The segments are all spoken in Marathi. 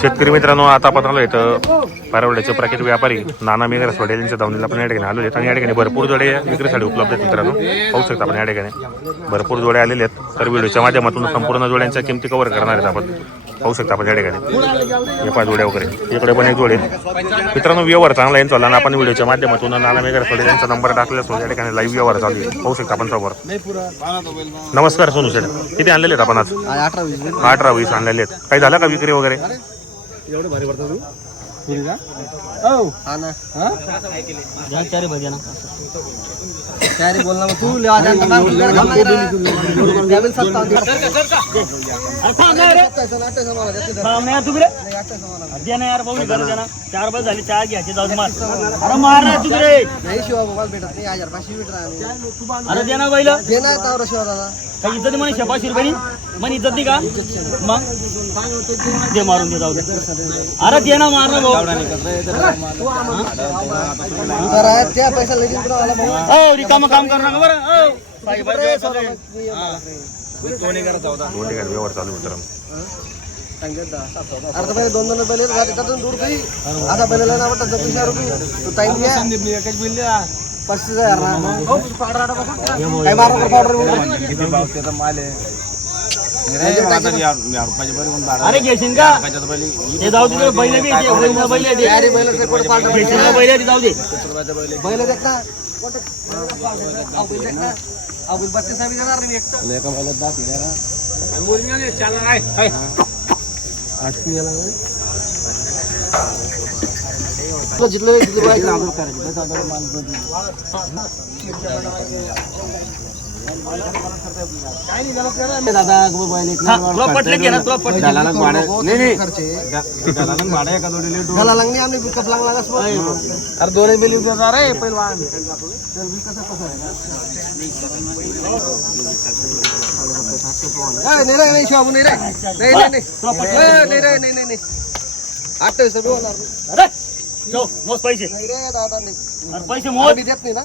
शेतकरी मित्रांनो, आता आपण आलो इथं पारवड्याचे प्रख्यात व्यापारी नाना मेघरसवाडे यांच्या दावणीला आपण या ठिकाणी आलो आहेत आणि या ठिकाणी भरपूर जोडे विक्रीसाठी उपलब्ध आहेत. मित्रांनो पाहू शकता आपण या ठिकाणी भरपूर जोडे आलेले आहेत. तर व्हिडिओच्या माध्यमातून संपूर्ण जोड्यांच्या किमती कव्हर करणार आहेत. आपण पाहू शकता आपण या ठिकाणी या 5 जोड्या वगैरे इकडे पण एक जोडे. मित्रांनो व्यवहार चांगला यांचा आणि आपण व्हिडिओच्या माध्यमातून नाना मेघरसवाडे यांचा नंबर टाकलेला असतो. या ठिकाणी लाईव्ह व्यवहार चालू आहे. पाहू शकता आपण समोर. नमस्कार सोनू शेठ, किती आणलेले आहेत आपण आज? 18-20 आणलेले आहेत. काही झालं का विक्री वगैरे? एवढं भारी पडतं तू बोल ना तू चार बस झाली चहा घ्यायची जाऊ अरे मार तुझे नाही शिवा मोबाईल भेटत नाही 1500 अरे दे ना बैल दे ना तावर शिवा दादा काही इज्जत म्हणे 500 रुपये म्हणे इज्जत नाही का मग दे मारून दे जाऊ दे अरे दे ना मार ना भाऊ त्या पैसा लगेच पुढे आला भाऊ रिकाम काम कर ना बरं व्यवहार चालू मित्रांनो. अर्धा पहिले 2 बैल त्यातून दूर काही आता बैलाला ना वाटत 200 रुपये तू टाइम घ्या संदीप एकच बिल द्या 50000 काय मारा पावडर किती भाव त्याचा माल आहे. अरे घेशील का ते जाऊ दे बैल बी बैल बैल जाऊ दे बैल देख ना अबुल बत्ते साहेब देणार नाही एकटा एका बैलात 10 पिणार मुरण्याने चॅनल आहे 8 पियाला तो जितले बाईक नाम करायचं काय नाही दादा मोबाईल एक तुला पटले की ना तुला पटले दलालक भाडे नाही दलालक भाडे एका जोडीले दलालक नाही आम्ही पिकअप लागलास अरे 2 बिल देणार रे पहिलवान तर मी कसं नाही शिवाबू नाही रे नाही 28 बोलणार अरे जो मोज पैसे नाही रे दादा नाही अरे पैसे मोज देत नाही ना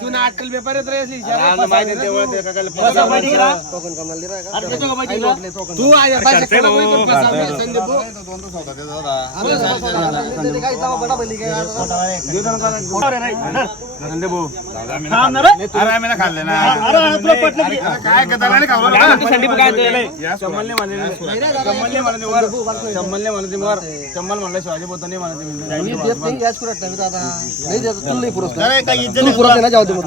जुना अटल पेपर चम्मल म्हणलं शिवाजी बोलतो नाही म्हणत मी याच करत नाही दादा नाही देत तुला नाही पुरस्कार अरे काही इज्जत नाही पुरस्कार ना जाऊ दे मग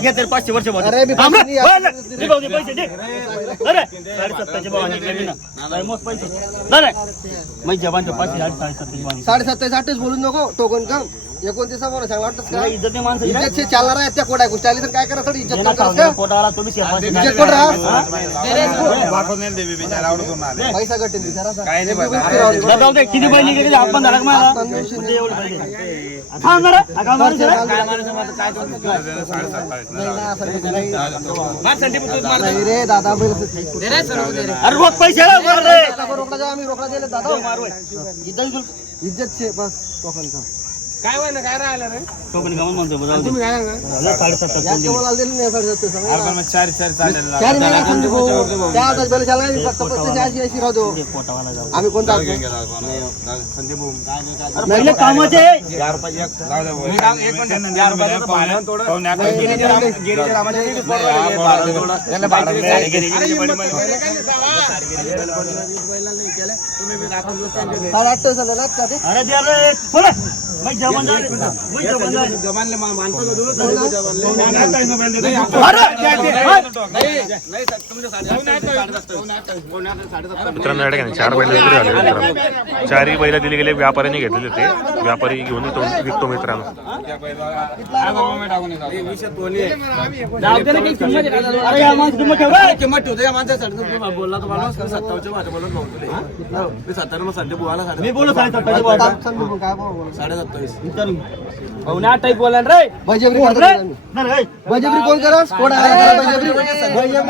घे ते 500 वर्ष अरे मी पैसे दे पैसे दे अरे 7.5 भावाने केली ना नाही मग पैसे नाही मग जवानचे 7.5 बोलून नको टोकन का 29 समोर सांग वाटतच का इज्जत नाही माणसं इज्जत से चालणार आहे त्या कोड्या गोष्टी आली तर काय करायचं इज्जत करत का कोटाला तुम्ही इज्जत कोण राहा बाखोनेल देवी बिचारा आवडतो ना पैसा गट्टे बिचारा काय नाही जाऊ दे किती बैली गेली आपण धडक मारा म्हणजे एवढं पाहिजे थांब जरा काय मारायचं काय मारायचं मग काय 7.5 नाही रे दादा बैल दे रे अरे रोख पैसे मार रे रोकला जा आम्ही रोकला दिले दादा मारू इज्जत से बस टोकन का काय होय ना काय राहिलं रे टोकन गावून म्हणतो बघा तुम्ही काय सांगा 7.5 या तुम्हाला दिले नाही 7.5 सांगा आपण 4 चालेल 4 नाही समजू भाऊ त्या आता बैल चालला मी फक्त 85 राहतो पोटावाला जाऊ आम्ही कोणता संजय भाऊ नाही कामाचे 4 रुपये एक जाऊ दे मी एक मिनिट 4 रुपयाचं भाडं थोडं गिरीच्या कामाचे त्याला भाडं गिरीची बडी बैल नाही केले तुम्ही बी दाखवून 8.5 झालं ना अरे दे रे बोला मैं जवान जवानले मानतो मित्रांनो या ठिकाणी 4 बैल विक्री झाले. मित्रांनो 4ही बैल दिले गेले व्यापाऱ्यांनी घेतलेले ते व्यापारी घेऊन येतो विकतो. मित्रांनो बोलला तो माणूस 57 माझ्या बोलत नव्हतो मी 70 मग संजय बुवाला 7.5 काय 7.5 टाईप बोला रे बळजबरी बळजबरी कोण करस कोण बळजबरी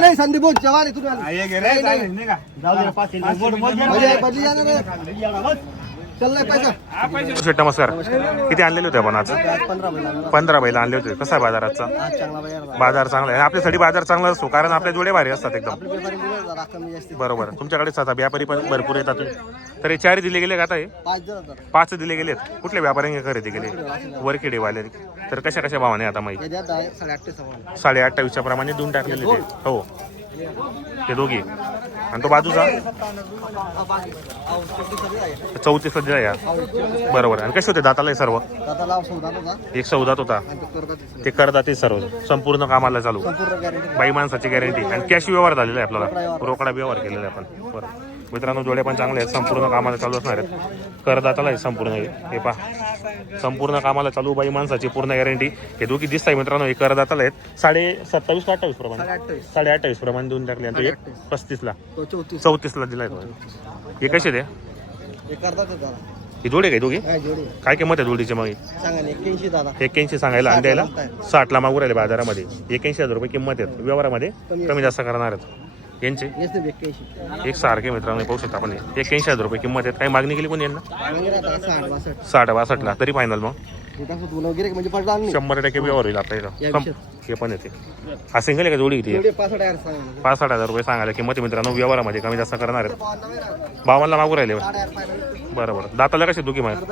नाही संदीप बोल जवान शेठ नमस्कार. किती आणलेले होते आपण आज? 15 बैल आणले होते. कसा आहे बाजाराचा? बाजार चांगला आहे. आपल्यासाठी बाजार चांगला असतो कारण आपल्या जोडे भारी असतात एकदम. बरोबर. तुमच्याकडे आता व्यापारी पण भरपूर येतात. तर हे 4 दिले गेले का आता? हे 5 दिले गेलेत. कुठल्या व्यापाऱ्यांनी खरेदी केले? वरखेडे वाले. तर कशा कशा भावाने आता माहिती? 28,500 प्रमाणे देऊन टाकलेले ते. हो ते दोघी. आणि तो बाजूचा 34 दिला या. बरोबर. आणि कसे होते दाताला सर्व? एक सौदात होता. ते करदाते सर्व संपूर्ण कामाला चालू. बाई माणसाची गॅरंटी आणि कॅश व्यवहार झालेला आहे आपल्याला. रोकडा व्यवहार केलेला आहे आपण. बरोबर मित्रांनो जोड्या पण चांगल्या आहेत. संपूर्ण कामाला चालू असणार आहेत. करदाताला आहे संपूर्ण. हे पहा संपूर्ण कामाला चालू बाई माणसाची पूर्ण गॅरंटी. हे दोघी दिसत आहे मित्रांनो. हे करदाताला आहेत. 27.5 का 28 प्रमाणे? 28.5 प्रमाणे देऊन टाकले. आणि 35 ला 34 ला दिलाय. हे कसे ते? ही जोडी काय दोघी? काय किंमत आहे जोडीची? मग 81 सांगायला आणि द्यायला 60 ला मागू राहिले बाजारामध्ये. 81,000 रुपये किंमत आहेत. व्यवहारामध्ये कमी जास्त करणार आहेत यांचे. एक सारखे मित्रांनो पाहू शकता आपण. 81,000 रुपये किंमत आहेत. काही मागणी केली कोणी यांना? 60-62 ला तरी फायनल मग 100% व्यवहार होईल आपल्या. हे पण येते. हा सिंगल आहे का जोडी? किती? 65,000 रुपये सांगायला किंमत मित्रांनो. व्यवहारामध्ये कमी जास्त करणार आहेत. 52 ला मागू राहिले. बरोबर. दाताला कशी दुखी माहिती?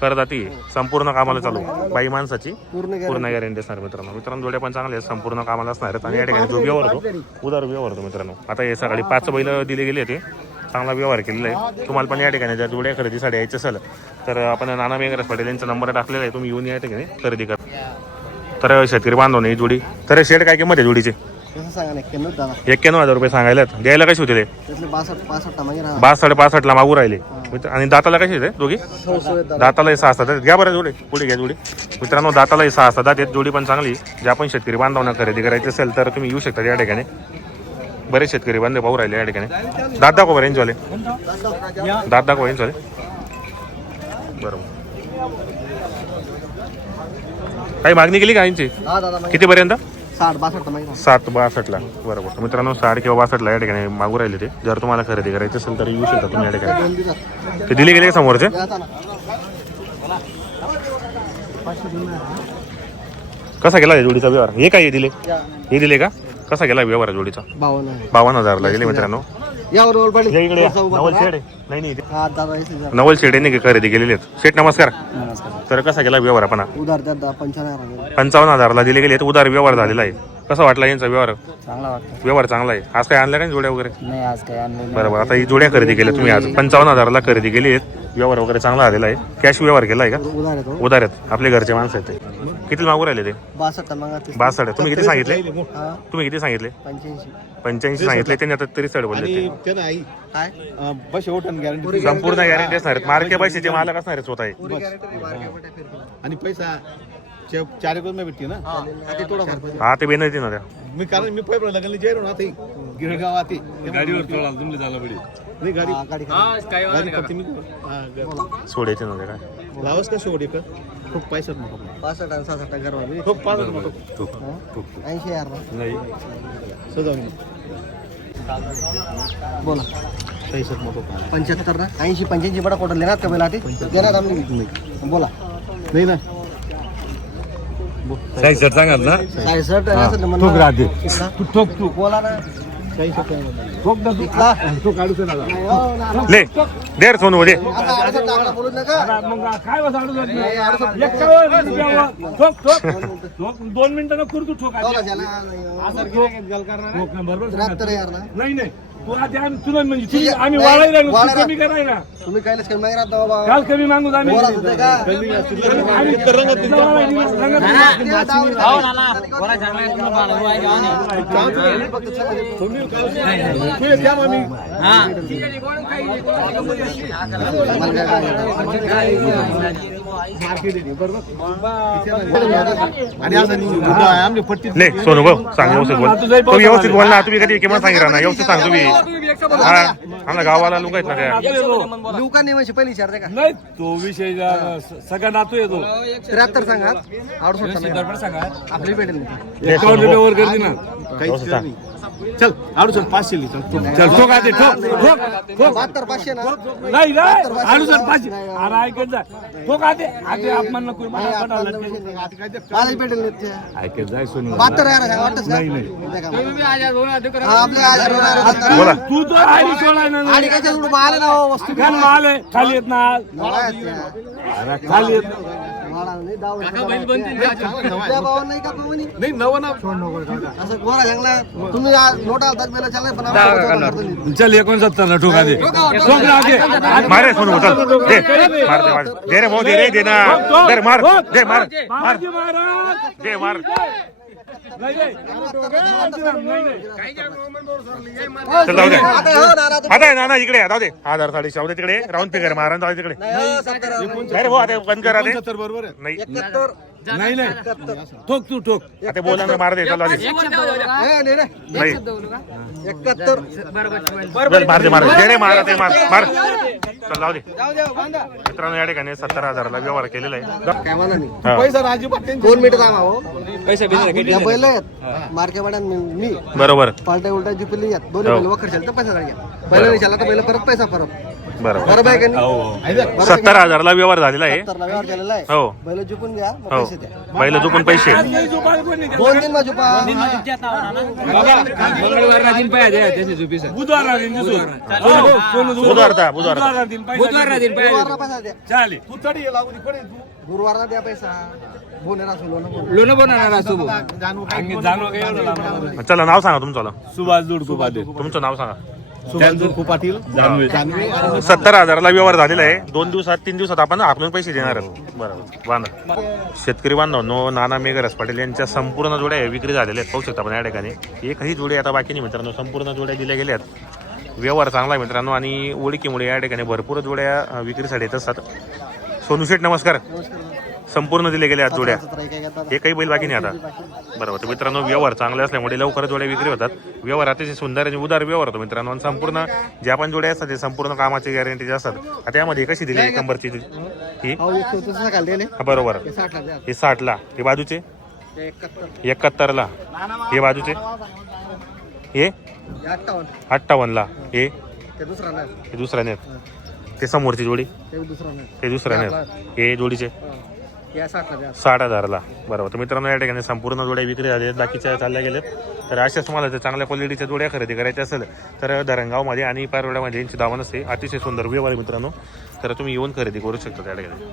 करदाती संपूर्ण कामाला चालू. बाई माणसाची पूर्ण गॅरंटी असणार मित्रांनो. जोड्या पण चांगले आहेत. संपूर्ण कामाला असणार आहेत. आणि या ठिकाणी जो व्यवहार होतो उदार व्यवहार होतो मित्रांनो. आता हे सकाळी 5 बैल दिले गेले ते चांगला व्यवहार केलेला आहे. तुम्हाला पण या ठिकाणी जर जोड्या खरेदीसाठी यायचं असेल तर आपण नाना मेघराज पटेल यांचा नंबर टाकलेला आहे. तुम्ही येऊन या ठिकाणी खरेदी करा. तर शेतकरी बांधव नाही जोडी. तर शेड काय किंमत आहे जोडीची? 91,000 रुपये सांगायला. द्यायला कशी होते ते? 62-65 ला मागू राहिले. आणि दाताला कशी येते दोघी? दाताला 6 असतात. घ्या बरं जोडी. पुढे घ्या जोडी मित्रांनो. दाताला 6 असतात. जोडी पण चांगली. ज्या पण शेतकरी बांधवांना खरेदी करायची असेल तर तुम्ही येऊ शकता या ठिकाणी. बरेच शेतकरी बांधव पाहू राहिले या ठिकाणी. दात दाखव बरं यांचवाले. दात दाखव यांचवाले. बरोबर. काही मागणी केली का यांची? कितीपर्यंत? 60-62 ला. बरोबर मित्रांनो. 60 किंवा 62 ला या ठिकाणी मागू राहिले ते. जर तुम्हाला खरेदी करायची असेल तर येऊ शकता तुम्ही या ठिकाणी. ते दिले गेले समोरचे. कसा गेला जोडीचा व्यवहार? हे काय दिले? हे दिले का? कसा गेला व्यवहार जोडीचा? 52,000 ला गेले मित्रांनो. नवल शेड यांनी खरेदी केलेली आहेत. शेठ नमस्कार. तर कसा गेला व्यवहार? आपण 55,000 ला दिले गेले. उदार व्यवहार झालेला आहे. कसा वाटला यांचा व्यवहार? व्यवहार चांगला आहे. आज काय आणलं का जोड्या वगैरे? नाही आज काय आणलं. बरोबर. आता ही जोड्या खरेदी केल्या तुम्ही आज 55,000 ला खरेदी केली आहेत. व्यवहार वगैरे चांगला झालेला आहे. कॅश व्यवहार केलाय का? उधार आहेत. आपले घरचे माणसं आहेत ते. किती मागू राहिले ते? 62. तुम्ही किती सांगितले? 85 सांगितले त्यांनी. आता 63 बोलले. संपूर्ण गॅरंटी असणार आहेत. मार्के पैशाचे मालक असणार आहेत स्वतः. आणि पैसा 4 एकच भेटते ना. हा ते बेन येते ना त्या. मी कारण मी पैसा लागले जे ना ते गिरगाव आते गाडीवर तोळाल तुमले झालं बडी. नाही गाडी गाडी करते मी. सोडायचे ना काय लावस का सोड एक खूप पैसा नको. 65 आणि 66 घरवाले खूप पाच नको. 80,000 नाही सजावून बोला. 65 नको. 75 ना 80-85 बडा कोटले ना कबेला ते देणार आम्ही. बोला. नाही ना 66 सांगाल ना. 66 असं म्हणून ठोक राहते. तू ठोक तू बोला ना. 66 ठोक ना तू काढूच ना. ले देर सोनू दे. बोलू नका. मग काय बस आडू ठोक ठोक ठोक 2 मिनिटांना करतो ठोक. नाही नाही तू आधी तुला म्हणजे आम्ही वाढायला लागलो. कमी करायला तुम्ही कायलाच कमी मागे राहता बाबा. काल कमी मागू आम्ही. तुम्ही आणि असं पट्टी ले सोनू भाऊ सांग व्यवस्थित बोल तो व्यवस्थित बोल ना तुम्ही कधी किंमत सांगितलं ना व्यवस्थित सांग तुम्ही हा आमच्या गावाला लोक आहेत ना त्या लोकांनी म्हणजे पहिली विचारते का नाही तो विषय सगळा नातू येतो 73 सांगा 68 आपली भेटेल 51 रुपये वर करते ना व्यवस्थित सांग चल 500 चल ठोक आधी ठोक ठोक ठोक 72 500 ना नाही नाही 68 अरे ऐकत जा ठोक आधी आधी अपमान नको मला भेटेल ऐकत जाय सोनू 72 यार वाटत नाही बोला तू तो आडी सोडा ना आणि काय ते माल ना वस्तू घाल माल आहे खाली येत ना अरे खाली येत नाही असं गोरा जंगला तुम्ही नोटा आलतात मेला चालणार पण चल 69 ना ठोक आधी ठोक ना आधी मारे सोनू चल दे मार दे मार दे रे भाऊ दे रे दे ना दे मार दे मार मार दे मार चल जाऊ दे आता आहे ना इकडे जाऊ दे 1000 जाऊ दे तिकडे राऊंड फिगर मारा जाऊ तिकडे नाही रे भाऊ आता बंद करा दे नाही नाही नाही ठोक तू ठोक आता बोला ना मार दे चल जाऊ दे नाही 71 चल मार दे दे रे मार ते मार मार चल जाऊ दे मित्रांनो या ठिकाणी 70,000 ला व्यवहार केलेला आहे काय म्हणा नाही हा. पैसा राजू 2 मिनिट थांबा हो पैसा बैल आहेत मार्केट मी बरोबर पालटा उलटा जिपली आहेत दोन्ही बैल वखर चालतं पैसा घ्या बैल नाही चालला तर बैल परत पैसा परत बरोबर बरोबर आहे का नाही 70,000 ला व्यवहार झालेला आहे 70 ला व्यवहार केलेला आहे हो बैल जुपून घ्या मग हो पैसे द्या बैल चुकून पैसे 2 दिन जुपा बुधवार गुरुवारला पैसा द्या चालेल गुरुवारला द्या पैसा बोनेरा लोन बनवणार असतो जाणव काय एवढं लांब चला नाव सांगा तुमचं सुभाष दुडको पाटील तुमचं नाव सांगा पाटील 70,000 ला व्यवहार झालेला आहे 3 दिवसात आपण आपण पैसे देणार आहोत बरोबर बांधा शेतकरी बांधवांनो नाना मेघरस पाटील यांच्या संपूर्ण जोड्या विक्री झालेल्या आहेत पाहू शकता आपण या ठिकाणी एकही जोडी आता बाकी नाही मित्रांनो संपूर्ण जोड्या दिल्या गेल्या आहेत व्यवहार चांगला आहे मित्रांनो आणि ओळखीमुळे या ठिकाणी भरपूर जोड्या विक्रीसाठी येत असतात सोनू शेठ नमस्कार संपूर्ण दिले गेले आहेत जोड्या एकही बैल बाकी नाही आता बरोबर तर मित्रांनो व्यवहार चांगले असल्यामुळे लवकर जोड्या विक्री होतात व्यवहार अतिशय सुंदर आणि उदार व्यवहार होतो मित्रांनो आणि संपूर्ण ज्या पण जोड्या असतात ते संपूर्ण कामाची गॅरंटी असतात आता यामध्ये कशी दिली आहे कंबरची ही हा, बरोबर हे 60 ला हे बाजूचे 71 ला हे बाजूचे हे 58 ला हे दुसरा नेत ते समोरची जोडी ते दुसरा नेत हे जोडीचे 60,000 ला बरोबर तर मित्रांनो या ठिकाणी संपूर्ण जोड्या विक्री झाल्या आहेत बाकीच्या चालल्या गेल्यात तर अशाच तुम्हाला जर चांगल्या क्वालिटीच्या जोड्या खरेदी करायच्या असेल तर धरणगावमध्ये आणि पारवड्यामध्ये यांची दावा नसते अतिशय सुंदर व्यवहार मित्रांनो तर तुम्ही येऊन खरेदी करू शकता त्या ठिकाणी